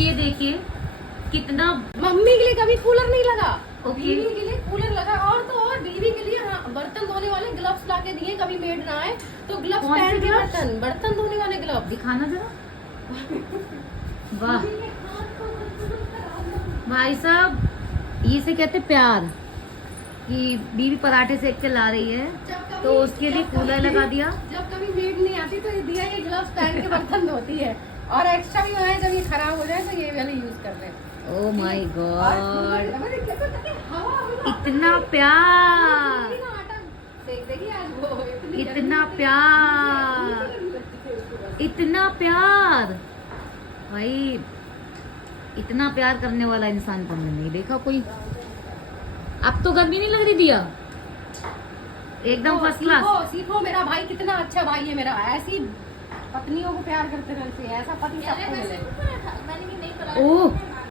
ये देखिए कितना। मम्मी के लिए कभी कूलर नहीं लगा, ओके। बीवी के लिए कूलर लगा। और तो और बीवी के लिए हाँ, बर्तन धोने वाले ग्लव्स ला के दिए, कभी मेड ना आए तो ग्लव्स कौन से पहन के gloves? बर्तन धोने वाले ग्लव्स। दिखाना जरा। वाह भाई साहब, ये से कहते प्यार कि बीवी पराठे सेक के ला रही है तो उसके लिए कूलर लगा दिया। जब कभी मेड नहीं आती तो ये दिया, ये ग्लव्स पहन के बर्तन धोती है। और एक्स्ट्रा भी है, जब ये खराब हो जाए तो ये वाले यूज कर रहे हैं। ओ माय गॉड, इतना इतना प्यार, इतना इतना प्यार, इतना प्यार भाई, इतना प्यार करने वाला इंसान को हमने नहीं देखा कोई। अब तो गर्मी नहीं लग रही दिया, एकदम फर्स्ट क्लास। सीखो, मेरा भाई कितना अच्छा भाई है मेरा। ऐसी पत्नियों को प्यार करते रहते, ऐसा पति सबको मिले। ओह